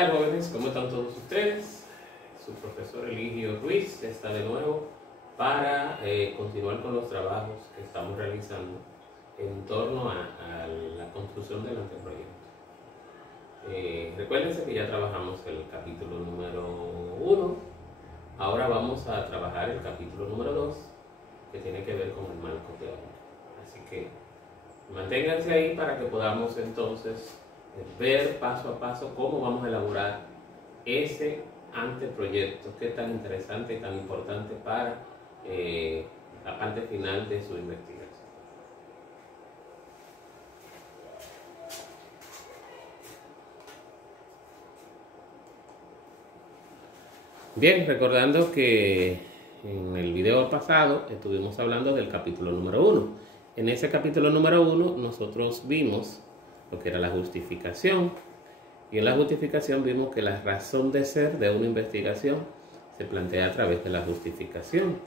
tal, jóvenes? ¿Cómo están todos ustedes? Su profesor Eligio Ruiz está de nuevo para continuar con los trabajos que estamos realizando en torno a la construcción del anteproyecto. Recuérdense que ya trabajamos el capítulo número 1, ahora vamos a trabajar el capítulo número 2, que tiene que ver con el marco teórico. Así que manténganse ahí para que podamos entonces ver paso a paso cómo vamos a elaborar ese anteproyecto que es tan interesante y tan importante para la parte final de su investigación. Bien, recordando que en el video pasado estuvimos hablando del capítulo número 1. En ese capítulo número 1 nosotros vimos lo que era la justificación, y en la justificación vimos que la razón de ser de una investigación se plantea a través de la justificación.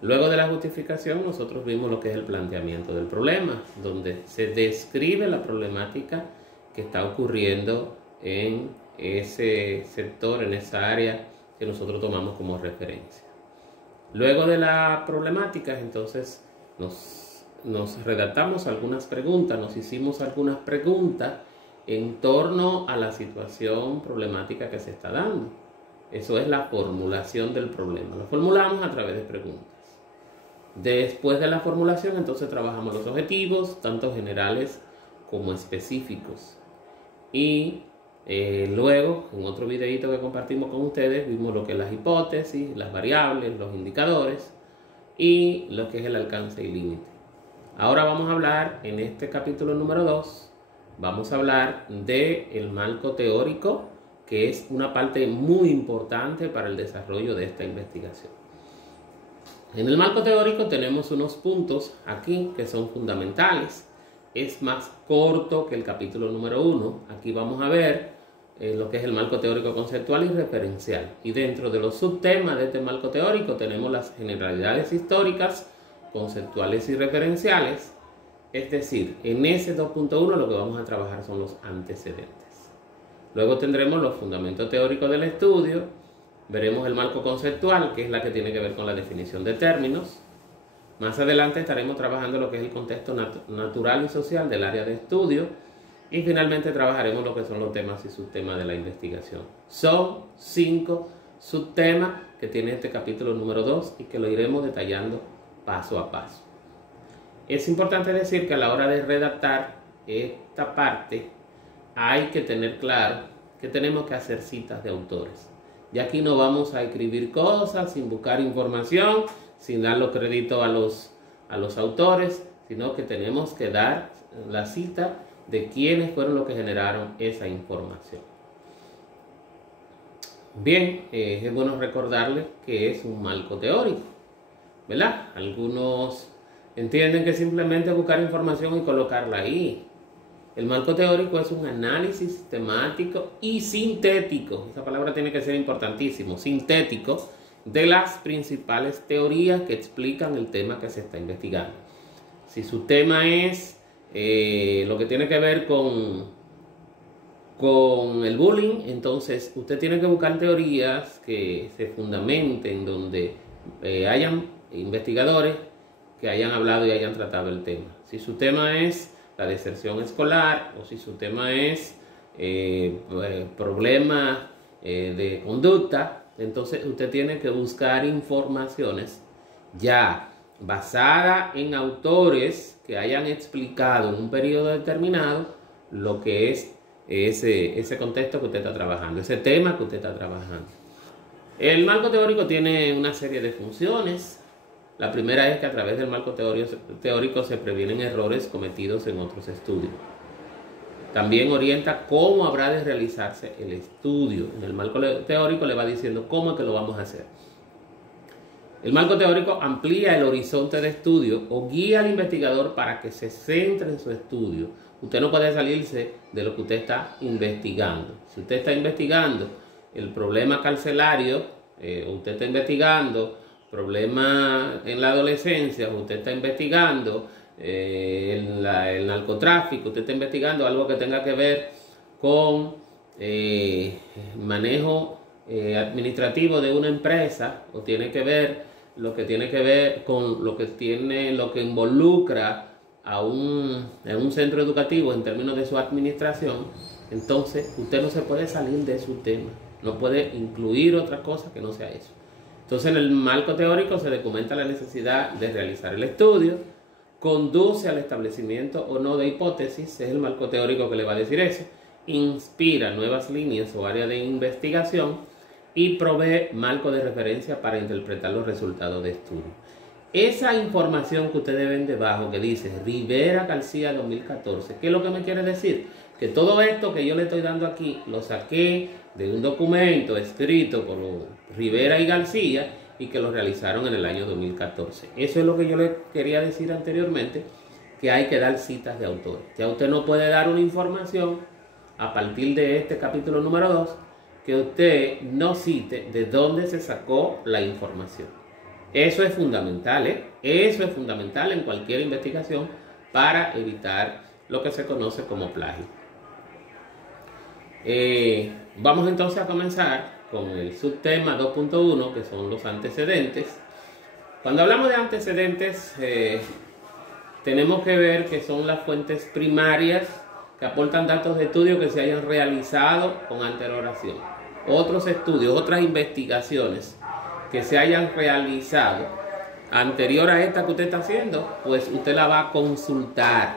Luego de la justificación nosotros vimos lo que es el planteamiento del problema, donde se describe la problemática que está ocurriendo en ese sector, en esa área que nosotros tomamos como referencia. Luego de la problemática, entonces nos redactamos algunas preguntas, nos hicimos algunas preguntas en torno a la situación problemática que se está dando. Eso es la formulación del problema. Lo formulamos a través de preguntas. Después de la formulación, entonces trabajamos los objetivos, tanto generales como específicos. Y luego, en otro videito que compartimos con ustedes, vimos lo que es las hipótesis, las variables, los indicadores y lo que es el alcance y límite. Ahora vamos a hablar, en este capítulo número 2, vamos a hablar del marco teórico, que es una parte muy importante para el desarrollo de esta investigación. En el marco teórico tenemos unos puntos aquí que son fundamentales. Es más corto que el capítulo número 1. Aquí vamos a ver lo que es el marco teórico conceptual y referencial. Y dentro de los subtemas de este marco teórico tenemos las generalidades históricas, conceptuales y referenciales. Es decir, en ese 2.1 lo que vamos a trabajar son los antecedentes. Luego tendremos los fundamentos teóricos del estudio. Veremos el marco conceptual, que es la que tiene que ver con la definición de términos. Más adelante estaremos trabajando lo que es el contexto natural y social del área de estudio. Y finalmente trabajaremos lo que son los temas y subtemas de la investigación. Son 5 subtemas que tiene este capítulo número 2 y que lo iremos detallando paso a paso. Es importante decir que a la hora de redactar esta parte hay que tener claro que tenemos que hacer citas de autores. Y aquí no vamos a escribir cosas sin buscar información, sin dar los créditos a los autores, sino que tenemos que dar la cita de quiénes fueron los que generaron esa información. Bien, es bueno recordarles que es un marco teórico, ¿verdad? Algunos entienden que simplemente buscar información y colocarla ahí. El marco teórico es un análisis sistemático y sintético, esa palabra tiene que ser importantísimo, sintético, de las principales teorías que explican el tema que se está investigando. Si su tema es lo que tiene que ver con el bullying, entonces usted tiene que buscar teorías que se fundamenten, donde hayan investigadores que hayan hablado y hayan tratado el tema. Si su tema es la deserción escolar, o si su tema es problemas de conducta, entonces usted tiene que buscar informaciones ya basadas en autores que hayan explicado en un periodo determinado lo que es ese contexto que usted está trabajando, ese tema que usted está trabajando. El marco teórico tiene una serie de funciones. La primera es que a través del marco teórico se previenen errores cometidos en otros estudios. También orienta cómo habrá de realizarse el estudio. En el marco teórico le va diciendo cómo es que lo vamos a hacer. El marco teórico amplía el horizonte de estudio o guía al investigador para que se centre en su estudio. Usted no puede salirse de lo que usted está investigando. Si usted está investigando el problema carcelario, usted está investigando problemas en la adolescencia, usted está investigando el narcotráfico, usted está investigando algo que tenga que ver con manejo administrativo de una empresa, o tiene que ver lo que tiene que ver con lo que involucra en un centro educativo en términos de su administración, entonces usted no se puede salir de su tema, no puede incluir otra cosa que no sea eso. Entonces, en el marco teórico se documenta la necesidad de realizar el estudio, conduce al establecimiento o no de hipótesis, es el marco teórico que le va a decir eso, inspira nuevas líneas o áreas de investigación y provee marco de referencia para interpretar los resultados de estudio. Esa información que ustedes ven debajo que dice Rivera García 2014, ¿qué es lo que me quiere decir? Que todo esto que yo le estoy dando aquí lo saqué de un documento escrito por Rivera y García y que lo realizaron en el año 2014. Eso es lo que yo le quería decir anteriormente, que hay que dar citas de autores. Ya usted no puede dar una información a partir de este capítulo número 2 que usted no cite de dónde se sacó la información. Eso es fundamental, Eso es fundamental en cualquier investigación para evitar lo que se conoce como plagio. Vamos entonces a comenzar con el subtema 2.1, que son los antecedentes. Cuando hablamos de antecedentes, tenemos que ver que son las fuentes primarias que aportan datos de estudio que se hayan realizado con anterioración. Otros estudios, otras investigaciones que se hayan realizado anterior a esta que usted está haciendo, pues usted la va a consultar.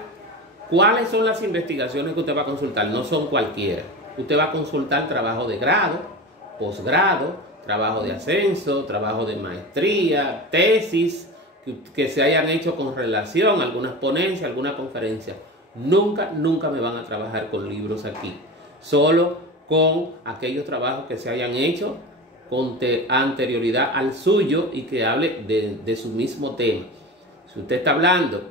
¿Cuáles son las investigaciones que usted va a consultar? No son cualquiera. Usted va a consultar trabajo de grado, posgrado, trabajo de ascenso, trabajo de maestría, tesis que se hayan hecho con relación a algunas ponencias, alguna conferencia. Nunca me van a trabajar con libros aquí. Solo con aquellos trabajos que se hayan hecho con anterioridad al suyo y que hable de su mismo tema. Si usted está hablando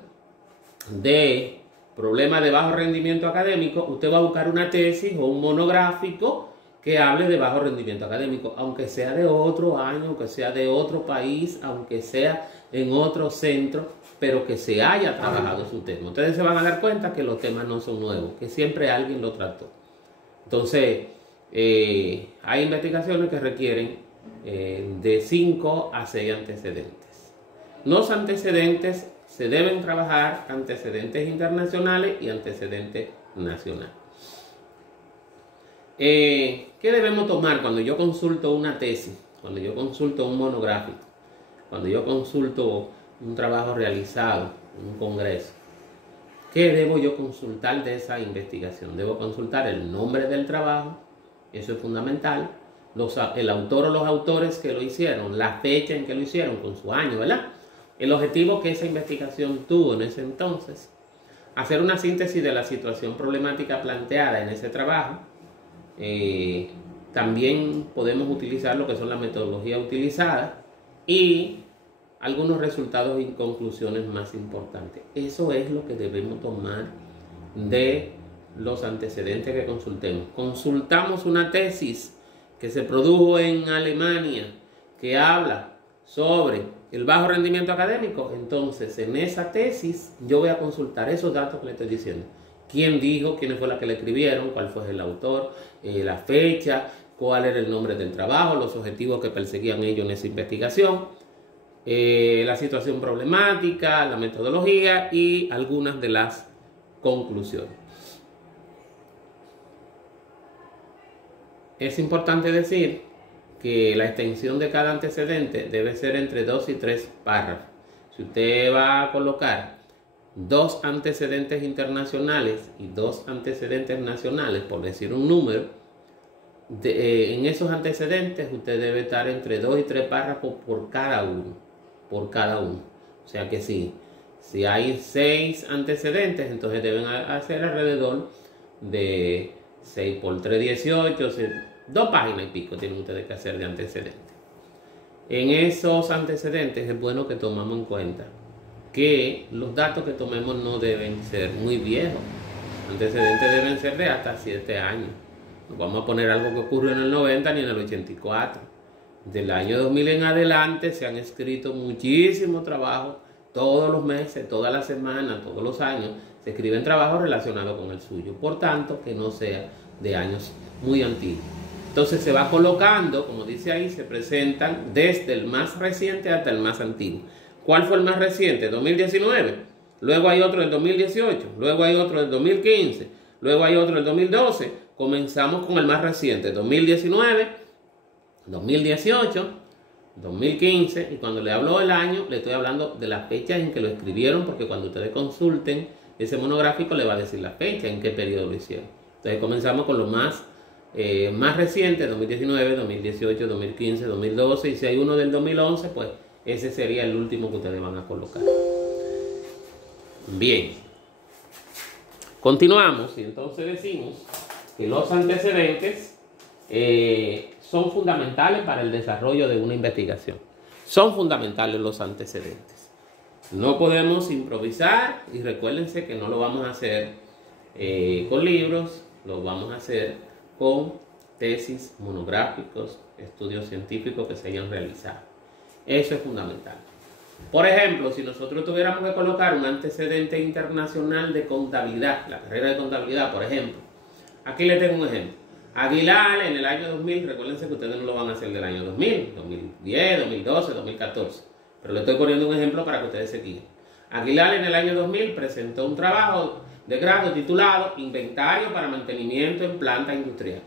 de problemas de bajo rendimiento académico, usted va a buscar una tesis o un monográfico que hable de bajo rendimiento académico, aunque sea de otro año, aunque sea de otro país, aunque sea en otro centro, pero que se haya trabajado su tema. Ustedes se van a dar cuenta que los temas no son nuevos, que siempre alguien lo trató. Entonces, hay investigaciones que requieren de 5 a 6 antecedentes. Los antecedentes se deben trabajar, antecedentes internacionales y antecedentes nacionales. ¿Qué debemos tomar cuando yo consulto una tesis, cuando yo consulto un monográfico, cuando yo consulto un trabajo realizado en un congreso? ¿Qué debo yo consultar de esa investigación? Debo consultar el nombre del trabajo, eso es fundamental, el autor o los autores que lo hicieron, la fecha en que lo hicieron, con su año, ¿verdad? El objetivo que esa investigación tuvo en ese entonces, hacer una síntesis de la situación problemática planteada en ese trabajo. También podemos utilizar lo que son las metodologías utilizadas y algunos resultados y conclusiones más importantes. Eso es lo que debemos tomar de los antecedentes que consultemos. Consultamos una tesis que se produjo en Alemania que habla sobre el bajo rendimiento académico. Entonces, en esa tesis yo voy a consultar esos datos que le estoy diciendo. ¿Quién dijo? ¿Quiénes fue las que le escribieron? ¿Cuál fue el autor? La fecha, cuál era el nombre del trabajo, los objetivos que perseguían ellos en esa investigación, la situación problemática, la metodología y algunas de las conclusiones. Es importante decir que la extensión de cada antecedente debe ser entre 2 y 3 párrafos. Si usted va a colocar 2 antecedentes internacionales y 2 antecedentes nacionales, por decir un número, en esos antecedentes usted debe estar entre 2 y 3 párrafos por cada uno. O sea que si hay 6 antecedentes, entonces deben hacer alrededor de 6 por 3, 18, 2 páginas y pico tienen ustedes que hacer de antecedentes. En esos antecedentes es bueno que tomemos en cuenta que los datos que tomemos no deben ser muy viejos. Antecedentes deben ser de hasta 7 años. No vamos a poner algo que ocurrió en el 90 ni en el 84. Del año 2000 en adelante se han escrito muchísimos trabajos, todos los meses, todas las semanas, todos los años, se escriben trabajos relacionados con el suyo. Por tanto, que no sea de años muy antiguos. Entonces se va colocando, como dice ahí, se presentan desde el más reciente hasta el más antiguo. ¿Cuál fue el más reciente? 2019. Luego hay otro del 2018. Luego hay otro del 2015. Luego hay otro del 2012. Comenzamos con el más reciente, 2019, 2018, 2015. Y cuando le hablo del año, le estoy hablando de las fechas en que lo escribieron, porque cuando ustedes consulten ese monográfico, le va a decir la fecha, en qué periodo lo hicieron. Entonces comenzamos con lo más reciente, 2019, 2018, 2015, 2012, y si hay uno del 2011, pues ese sería el último que ustedes van a colocar. Bien, continuamos y entonces decimos que los antecedentes son fundamentales para el desarrollo de una investigación. Son fundamentales los antecedentes. No podemos improvisar, y recuérdense que no lo vamos a hacer con libros, lo vamos a hacer con tesis, monográficos, estudios científicos que se hayan realizado. Eso es fundamental. Por ejemplo, si nosotros tuviéramos que colocar un antecedente internacional de contabilidad, la carrera de contabilidad, por ejemplo, aquí le tengo un ejemplo. Aguilar en el año 2000, recuérdense que ustedes no lo van a hacer del año 2000, 2010, 2012, 2014, pero le estoy poniendo un ejemplo para que ustedes se guíen. Aguilar en el año 2000 presentó un trabajo de grado titulado Inventario para Mantenimiento en Planta Industrial.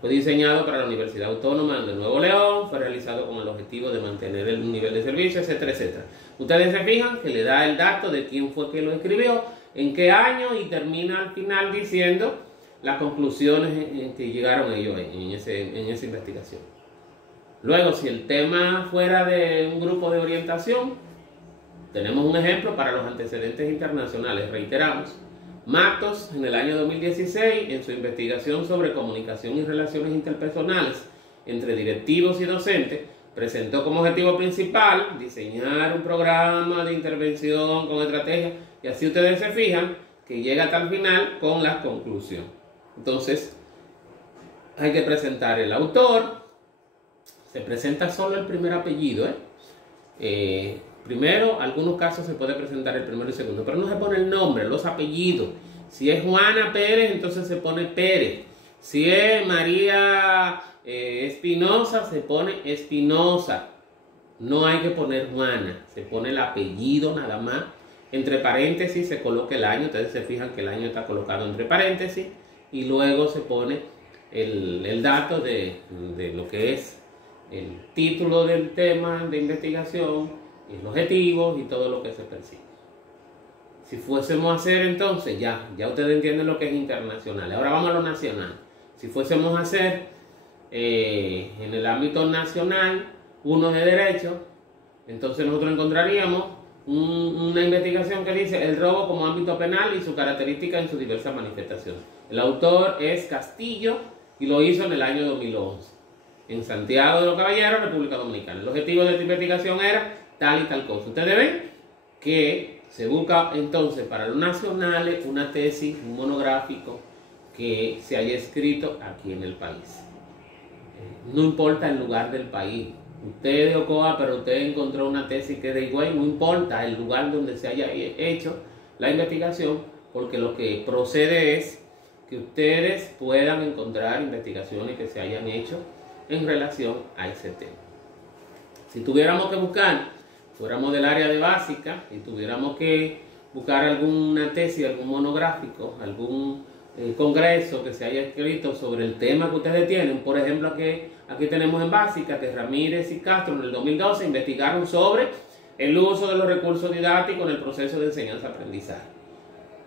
Fue diseñado para la Universidad Autónoma de Nuevo León, fue realizado con el objetivo de mantener el nivel de servicio, etcétera, etcétera. Ustedes se fijan que le da el dato de quién fue que lo escribió, en qué año, y termina al final diciendo las conclusiones en que llegaron ellos en esa investigación. Luego, si el tema fuera de un grupo de orientación, tenemos un ejemplo para los antecedentes internacionales. Reiteramos, Matos, en el año 2016, en su investigación sobre comunicación y relaciones interpersonales entre directivos y docentes, presentó como objetivo principal diseñar un programa de intervención con estrategia, y así ustedes se fijan que llega hasta el final con la conclusión. Entonces, hay que presentar el autor, se presenta solo el primer apellido, primero, algunos casos se puede presentar el primero y segundo, pero no se pone el nombre, los apellidos. Si es Juana Pérez, entonces se pone Pérez. Si es María Espinosa, se pone Espinosa. No hay que poner Juana, se pone el apellido nada más. Entre paréntesis se coloca el año, ustedes se fijan que el año está colocado entre paréntesis, y luego se pone el dato de lo que es el título del tema de investigación, el objetivo y todo lo que se persigue. Si fuésemos a hacer entonces, ya ustedes entienden lo que es internacional. Ahora vamos a lo nacional. Si fuésemos a hacer en el ámbito nacional uno de derecho, entonces nosotros encontraríamos una investigación que dice el robo como ámbito penal y su característica en sus diversas manifestaciones. El autor es Castillo y lo hizo en el año 2011 en Santiago de los Caballeros, República Dominicana. El objetivo de esta investigación era tal y tal cosa. Ustedes ven que se busca entonces para los nacionales una tesis, un monográfico que se haya escrito aquí en el país. No importa el lugar del país. Usted es de Ocoa, pero usted encontró una tesis que es de Higüey, no importa el lugar donde se haya hecho la investigación, porque lo que procede es que ustedes puedan encontrar investigaciones que se hayan hecho en relación a ese tema. Si tuviéramos que buscar, fuéramos del área de básica y tuviéramos que buscar alguna tesis, algún monográfico, algún congreso que se haya escrito sobre el tema que ustedes tienen, por ejemplo, aquí tenemos en básica que Ramírez y Castro en el 2012 investigaron sobre el uso de los recursos didácticos en el proceso de enseñanza-aprendizaje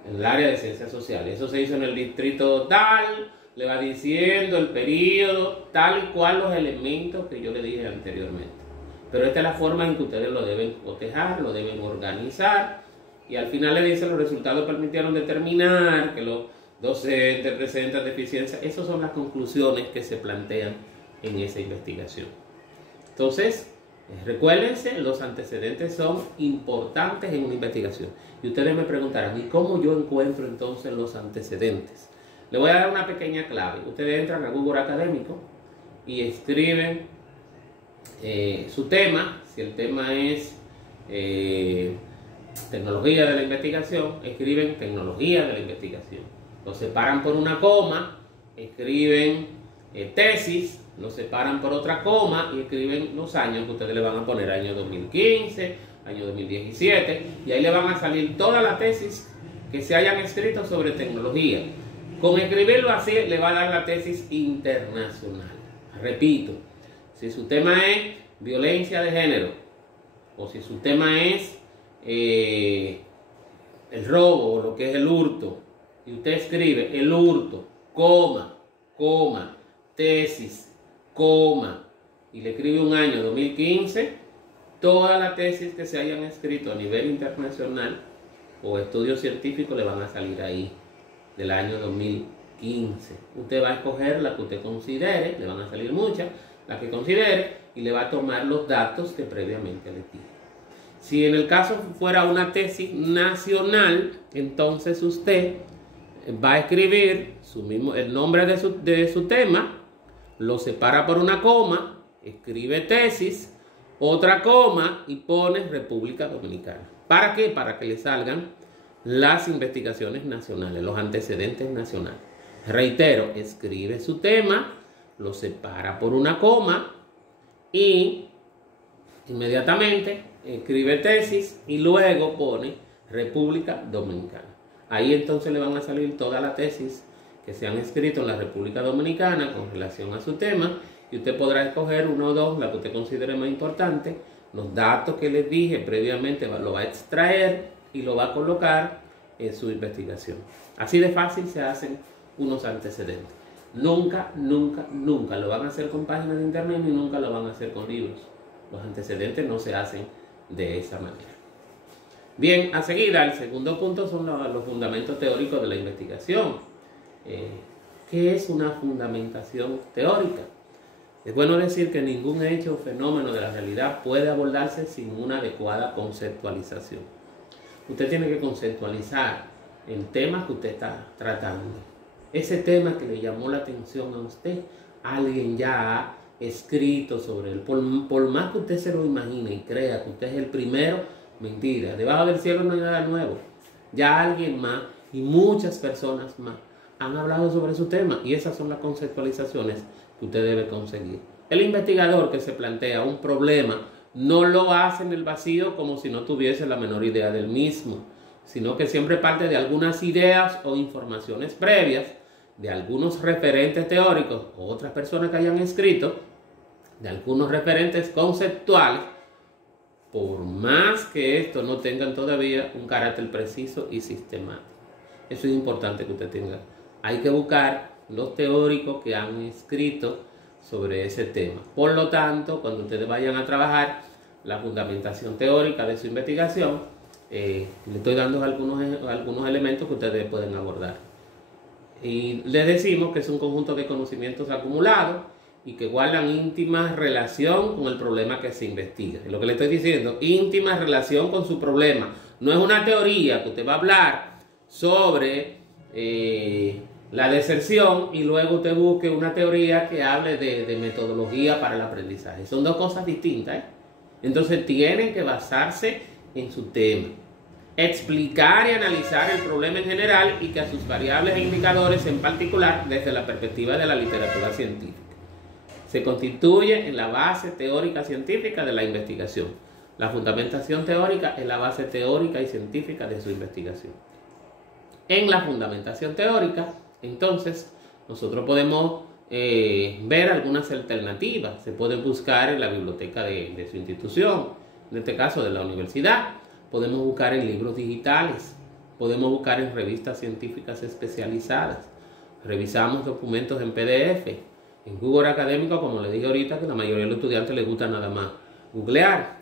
en el área de ciencias sociales. Eso se hizo en el distrito tal, le va diciendo el periodo, tal y cual los elementos que yo le dije anteriormente. Pero esta es la forma en que ustedes lo deben cotejar, lo deben organizar, y al final le dicen los resultados permitieron determinar que los docentes presentan deficiencia. Esas son las conclusiones que se plantean en esa investigación. Entonces, recuérdense, los antecedentes son importantes en una investigación. Y ustedes me preguntarán, ¿y cómo yo encuentro entonces los antecedentes? Le voy a dar una pequeña clave. Ustedes entran a Google Académico y escriben su tema. Si el tema es tecnología de la investigación, escriben tecnología de la investigación. Lo separan por una coma escriben tesis, lo separan por otra coma y escriben los años que ustedes le van a poner, año 2015, año 2017, y ahí le van a salir todas las tesis que se hayan escrito sobre tecnología. Con escribirlo así le va a dar la tesis internacional. Repito, si su tema es violencia de género, o si su tema es el robo, o lo que es el hurto, y usted escribe el hurto, coma, tesis, coma, y le escribe un año 2015, todas las tesis que se hayan escrito a nivel internacional o estudios científicos le van a salir ahí, del año 2015. Usted va a escoger la que usted considere, le van a salir muchas, la que considere, y le va a tomar los datos que previamente le di. Si en el caso fuera una tesis nacional, entonces usted va a escribir el nombre de su tema, lo separa por una coma, escribe tesis, otra coma y pone República Dominicana. ¿Para qué? Para que le salgan las investigaciones nacionales, los antecedentes nacionales. Reitero, escribe su tema, lo separa por una coma y inmediatamente escribe tesis y luego pone República Dominicana. Ahí entonces le van a salir todas las tesis que se han escrito en la República Dominicana con relación a su tema, y usted podrá escoger uno o dos, la que usted considere más importante. Los datos que les dije previamente lo va a extraer y lo va a colocar en su investigación. Así de fácil se hacen unos antecedentes. Nunca lo van a hacer con páginas de internet, ni nunca lo van a hacer con libros. Los antecedentes no se hacen de esa manera. Bien, a seguida, el segundo punto son los fundamentos teóricos de la investigación. ¿Qué es una fundamentación teórica? Es bueno decir que ningún hecho o fenómeno de la realidad puede abordarse sin una adecuada conceptualización. Usted tiene que conceptualizar el tema que usted está tratando. Ese tema que le llamó la atención a usted, alguien ya ha escrito sobre él. Por más que usted se lo imagine y crea que usted es el primero, mentira. Debajo del cielo no hay nada nuevo. Ya alguien más y muchas personas más han hablado sobre su tema, y esas son las conceptualizaciones que usted debe conseguir. El investigador que se plantea un problema no lo hace en el vacío como si no tuviese la menor idea del mismo, sino que siempre parte de algunas ideas o informaciones previas, de algunos referentes teóricos o otras personas que hayan escrito, de algunos referentes conceptuales, por más que estos no tengan todavía un carácter preciso y sistemático. Eso es importante que usted tenga. Hay que buscar los teóricos que han escrito sobre ese tema. Por lo tanto, cuando ustedes vayan a trabajar la fundamentación teórica de su investigación, le estoy dando algunos elementos que ustedes pueden abordar. Y les decimos que es un conjunto de conocimientos acumulados y que guardan íntima relación con el problema que se investiga. Es lo que le estoy diciendo, íntima relación con su problema. No es una teoría que usted va a hablar sobre la deserción y luego usted busque una teoría que hable de metodología para el aprendizaje. Son dos cosas distintas, ¿eh? Entonces tienen que basarse en su tema, explicar y analizar el problema en general y que a sus variables e indicadores en particular desde la perspectiva de la literatura científica. Se constituye en la base teórica científica de la investigación. La fundamentación teórica es la base teórica y científica de su investigación. En la fundamentación teórica, entonces, nosotros podemos ver algunas alternativas. Se pueden buscar en la biblioteca de su institución, en este caso de la universidad. Podemos buscar en libros digitales, podemos buscar en revistas científicas especializadas. Revisamos documentos en PDF, en Google Académico, como les dije ahorita, que la mayoría de los estudiantes les gusta nada más googlear.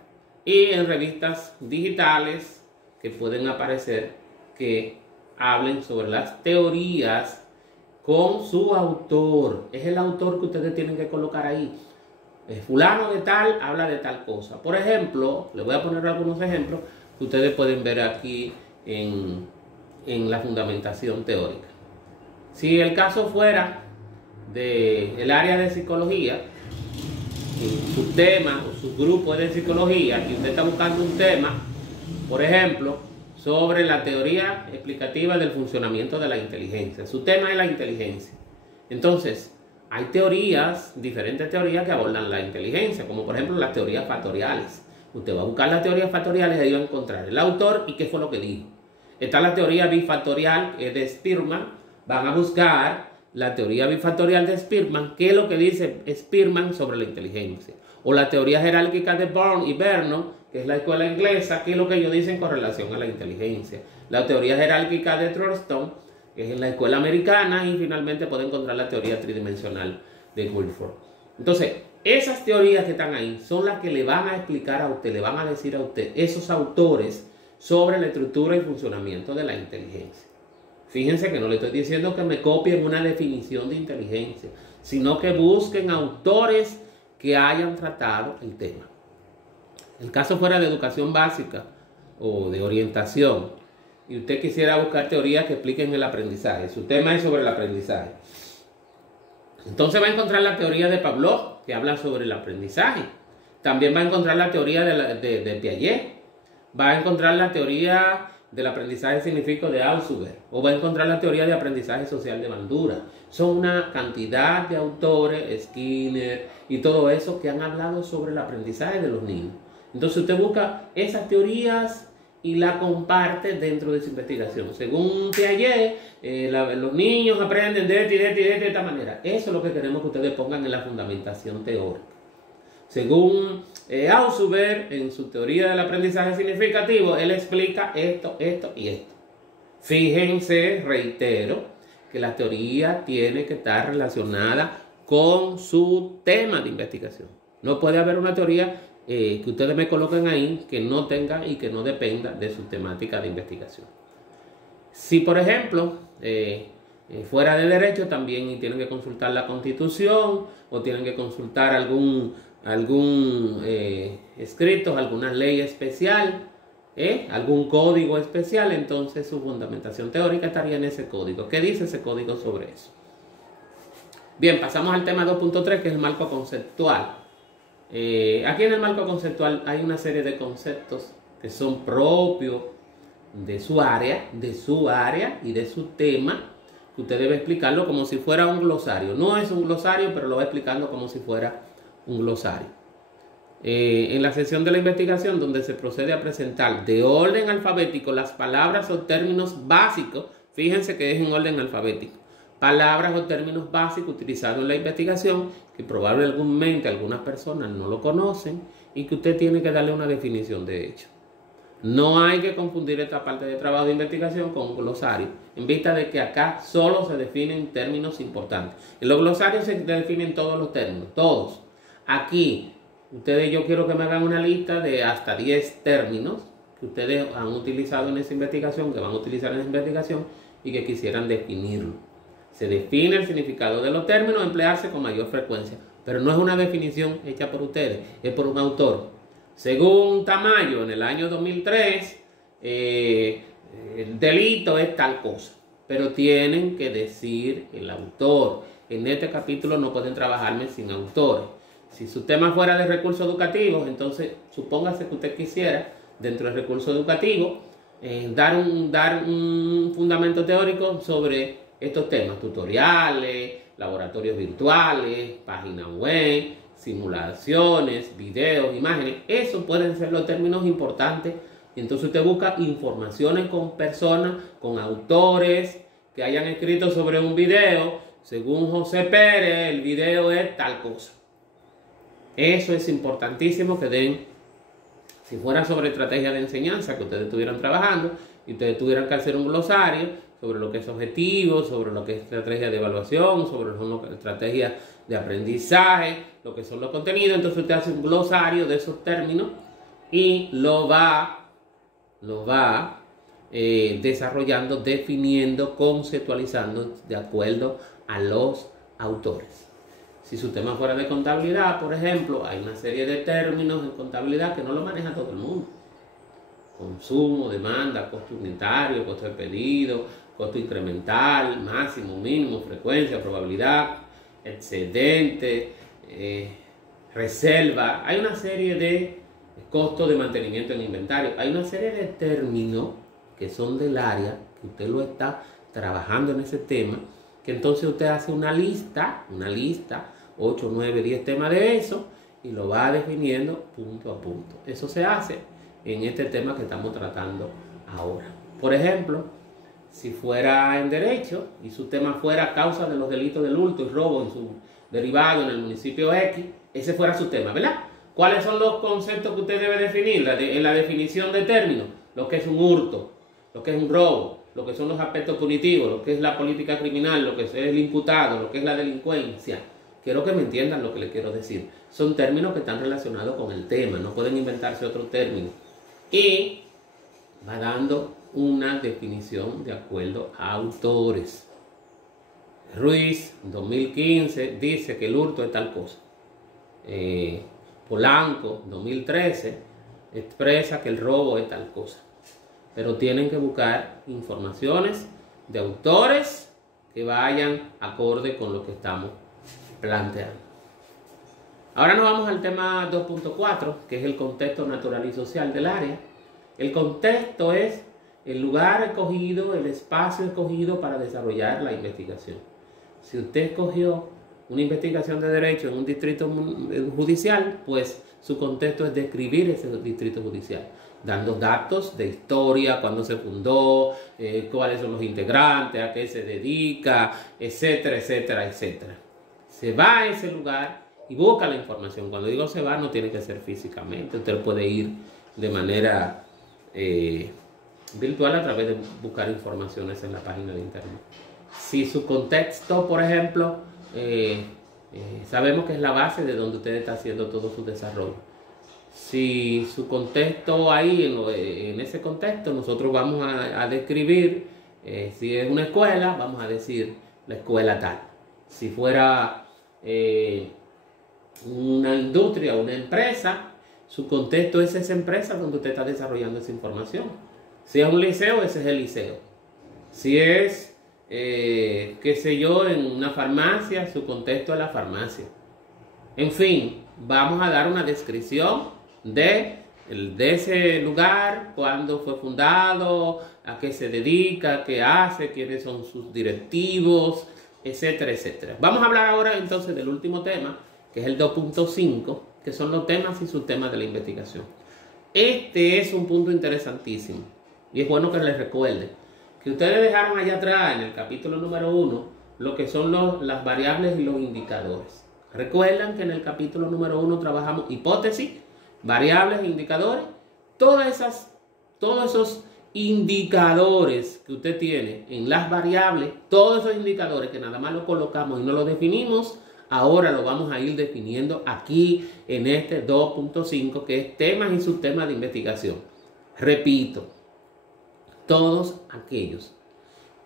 Y en revistas digitales que pueden aparecer que hablen sobre las teorías con su autor. Es el autor que ustedes tienen que colocar ahí. Fulano de tal habla de tal cosa. Por ejemplo, les voy a poner algunos ejemplos que ustedes pueden ver aquí en la fundamentación teórica. Si el caso fuera del área de psicología, su tema o su grupo es de psicología y usted está buscando un tema, por ejemplo, sobre la teoría explicativa del funcionamiento de la inteligencia. Su tema es la inteligencia. Entonces, hay teorías, diferentes teorías que abordan la inteligencia, como por ejemplo las teorías factoriales. Usted va a buscar las teorías factoriales y ahí va a encontrar el autor y qué fue lo que dijo. Está la teoría bifactorial de Spearman. Van a buscar la teoría bifactorial de Spearman, qué es lo que dice Spearman sobre la inteligencia. O la teoría jerárquica de Bourne y Vernon, que es la escuela inglesa, qué es lo que ellos dicen con relación a la inteligencia. La teoría jerárquica de Thurston, que es la escuela americana, y finalmente puede encontrar la teoría tridimensional de Wilford. Entonces, esas teorías que están ahí son las que le van a explicar a usted, le van a decir a usted, esos autores, sobre la estructura y funcionamiento de la inteligencia. Fíjense que no le estoy diciendo que me copien una definición de inteligencia, sino que busquen autores que hayan tratado el tema. El caso fuera de educación básica o de orientación, y usted quisiera buscar teorías que expliquen el aprendizaje, su tema es sobre el aprendizaje, entonces va a encontrar la teoría de Pavlov, que habla sobre el aprendizaje. También va a encontrar la teoría de Piaget. Va a encontrar la teoría del aprendizaje significativo de Althusser. O va a encontrar la teoría de aprendizaje social de Bandura. Son una cantidad de autores, Skinner y todo eso, que han hablado sobre el aprendizaje de los niños. Entonces usted busca esas teorías y la comparte dentro de su investigación. Según Piaget, los niños aprenden de esta manera. Eso es lo que queremos que ustedes pongan en la fundamentación teórica. Según Althusser, en su teoría del aprendizaje significativo, él explica esto, esto y esto. Fíjense, reitero, que la teoría tiene que estar relacionada con su tema de investigación. No puede haber una teoría que ustedes me coloquen ahí que no tenga y que no dependa de su temática de investigación. Si, por ejemplo, fuera de derecho, también tienen que consultar la Constitución o tienen que consultar algún escrito, alguna ley especial, algún código especial, entonces su fundamentación teórica estaría en ese código. ¿Qué dice ese código sobre eso? Bien, pasamos al tema 2.3, que es el marco conceptual. Aquí en el marco conceptual hay una serie de conceptos que son propios de su área y de su tema, que usted debe explicarlo como si fuera un glosario. No es un glosario, pero lo va explicando como si fuera un glosario. En la sesión de la investigación, donde se procede a presentar de orden alfabético las palabras o términos básicos, fíjense que es en orden alfabético, palabras o términos básicos utilizados en la investigación que probablemente algunas personas no lo conocen y que usted tiene que darle una definición de hecho. No hay que confundir esta parte de trabajo de investigación con un glosario, en vista de que acá solo se definen términos importantes. En los glosarios se definen todos los términos, todos. Aquí, yo quiero que me hagan una lista de hasta 10 términos que ustedes han utilizado en esa investigación, que van a utilizar en esa investigación y que quisieran definirlo. Se define el significado de los términos a emplearse con mayor frecuencia, pero no es una definición hecha por ustedes, es por un autor. Según Tamayo, en el año 2003, el delito es tal cosa, pero tienen que decir el autor. En este capítulo no pueden trabajarme sin autores. Si su tema fuera de recursos educativos, entonces supóngase que usted quisiera, dentro del recurso educativo, dar un fundamento teórico sobre estos temas, tutoriales, laboratorios virtuales, páginas web, simulaciones, videos, imágenes. Esos pueden ser los términos importantes. Y entonces usted busca informaciones con personas, con autores que hayan escrito sobre un video. Según José Pérez, el video es tal cosa. Eso es importantísimo que den. Si fuera sobre estrategia de enseñanza que ustedes estuvieran trabajando y ustedes tuvieran que hacer un glosario sobre lo que es objetivo, sobre lo que es estrategia de evaluación, sobre lo que es estrategia de aprendizaje, lo que son los contenidos, entonces usted hace un glosario de esos términos y lo va desarrollando, definiendo, conceptualizando de acuerdo a los autores. Si su tema fuera de contabilidad, por ejemplo, hay una serie de términos en contabilidad que no lo maneja todo el mundo. Consumo, demanda, costo unitario, costo de pedido, costo incremental, máximo, mínimo, frecuencia, probabilidad, excedente, reserva. Hay una serie de costos de mantenimiento en inventario. Hay una serie de términos que son del área, que usted lo está trabajando en ese tema, que entonces usted hace una lista, 8, 9, 10 temas de eso, y lo va definiendo punto a punto. Eso se hace en este tema que estamos tratando ahora. Por ejemplo, si fuera en derecho y su tema fuera causa de los delitos del hurto y robo en su derivado en el municipio X, ese fuera su tema, ¿verdad? ¿Cuáles son los conceptos que usted debe definir en la definición de términos? Lo que es un hurto, lo que es un robo, lo que son los aspectos punitivos, lo que es la política criminal, lo que es el imputado, lo que es la delincuencia. Quiero que me entiendan lo que les quiero decir. Son términos que están relacionados con el tema, no pueden inventarse otro término. Y va dando una definición de acuerdo a autores. Ruiz, 2015, dice que el hurto es tal cosa. Polanco, 2013, expresa que el robo es tal cosa. Pero tienen que buscar informaciones de autores que vayan acorde con lo que estamos planteando. Ahora nos vamos al tema 2.4, que es el contexto natural y social del área. El contexto es el lugar escogido, el espacio escogido para desarrollar la investigación. Si usted escogió una investigación de derecho en un distrito judicial, pues su contexto es describir ese distrito judicial, dando datos de historia, cuándo se fundó, cuáles son los integrantes, a qué se dedica, etcétera, etcétera, etcétera. Se va a ese lugar y busca la información. Cuando digo se va, no tiene que ser físicamente. Usted puede ir de manera virtual a través de buscar informaciones en la página de internet. Si su contexto, por ejemplo, sabemos que es la base de donde usted está haciendo todo su desarrollo. Si su contexto ahí, en ese contexto, nosotros vamos a describir, si es una escuela, vamos a decir la escuela tal. Si fuera una industria, una empresa, su contexto es esa empresa donde usted está desarrollando esa información. Si es un liceo, ese es el liceo. Si es, qué sé yo, en una farmacia, su contexto es la farmacia. En fin, vamos a dar una descripción de ese lugar, cuándo fue fundado, a qué se dedica, qué hace, quiénes son sus directivos, etcétera, etcétera. Vamos a hablar ahora entonces del último tema, que es el 2.5, que son los temas y subtemas de la investigación. Este es un punto interesantísimo y es bueno que les recuerde que ustedes dejaron allá atrás en el capítulo número 1 lo que son las variables y los indicadores. Recuerdan que en el capítulo número 1 trabajamos hipótesis, variables e indicadores. Todos esos indicadores que usted tiene en las variables, todos esos indicadores que nada más lo colocamos y no lo definimos, ahora lo vamos a ir definiendo aquí en este 2.5, que es temas y subtemas de investigación. Repito, todos aquellos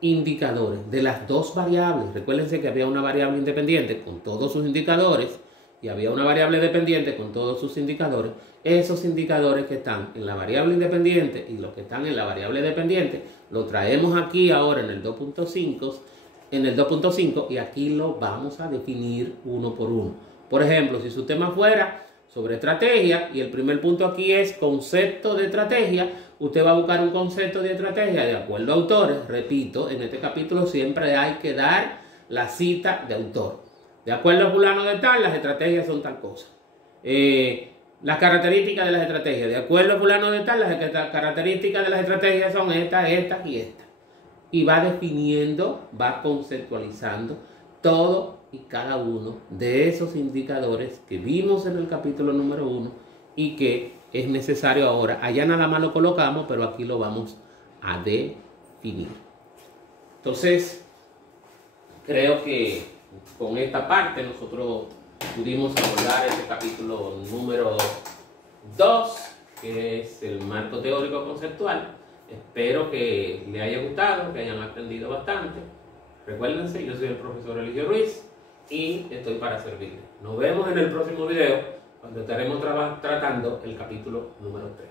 indicadores de las dos variables. Recuérdense que había una variable independiente con todos sus indicadores y había una variable dependiente con todos sus indicadores. Esos indicadores que están en la variable independiente y los que están en la variable dependiente, lo traemos aquí ahora en el 2.5 y aquí lo vamos a definir uno por uno. Por ejemplo, si su tema fuera sobre estrategia y el primer punto aquí es concepto de estrategia, usted va a buscar un concepto de estrategia de acuerdo a autores. Repito, en este capítulo siempre hay que dar la cita de autor. De acuerdo a fulano de tal, las estrategias son tal cosa. Las características de las estrategias. De acuerdo a fulano de tal, las características de las estrategias son estas, estas y estas. Y va definiendo, va conceptualizando todo y cada uno de esos indicadores que vimos en el capítulo número 1 y que es necesario ahora. Allá nada más lo colocamos, pero aquí lo vamos a definir. Entonces, creo que con esta parte nosotros pudimos abordar este capítulo número 2, que es el marco teórico conceptual. Espero que les haya gustado, que hayan aprendido bastante. Recuérdense, yo soy el profesor Eligio Ruiz y estoy para servirles. Nos vemos en el próximo video, cuando estaremos tratando el capítulo número 3.